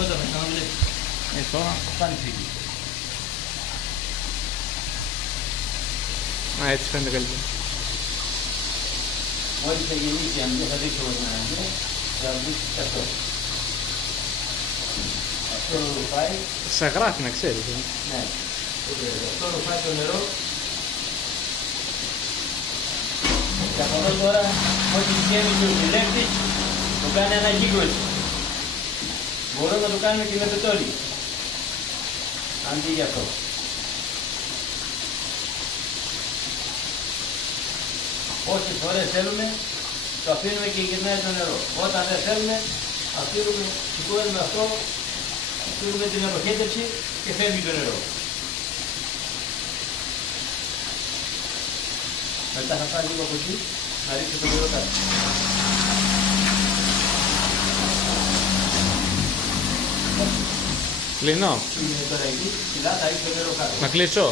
αργότερα θα ξαναβλέπει. Τώρα. Κάνει φύγει. Έτσι φαίνεται καλύτερα. Μόλις θα γεννήσει, αν δεν θα δείξω εγώ την αναγκαία, θα δείξεις και αυτό. Αυτό ρουφάει. Σε γράφει να ξέρεις. Ναι. Αυτό ρουφάει το νερό. Και από εδώ τώρα, ό,τι γέμισε ο συλλέκτης, το κάνει ανακύκλωση. Μπορούμε να το κάνουμε και με πετόλι. Αντί για αυτό. Όσες φορές θέλουμε, το αφήνουμε και γυρνάει το νερό. Όταν δεν θέλουμε, αφήνουμε, σηκώνουμε αυτό, αφήνουμε την αποχέτευση και φεύγει το νερό. Μετά θα πάει λίγο από εκεί, να ρίξει το νερό κάτω. Κλείνω. Είναι τώρα εκεί, ψηλά θα ρίξει το νερό κάτω. Να κλείσω.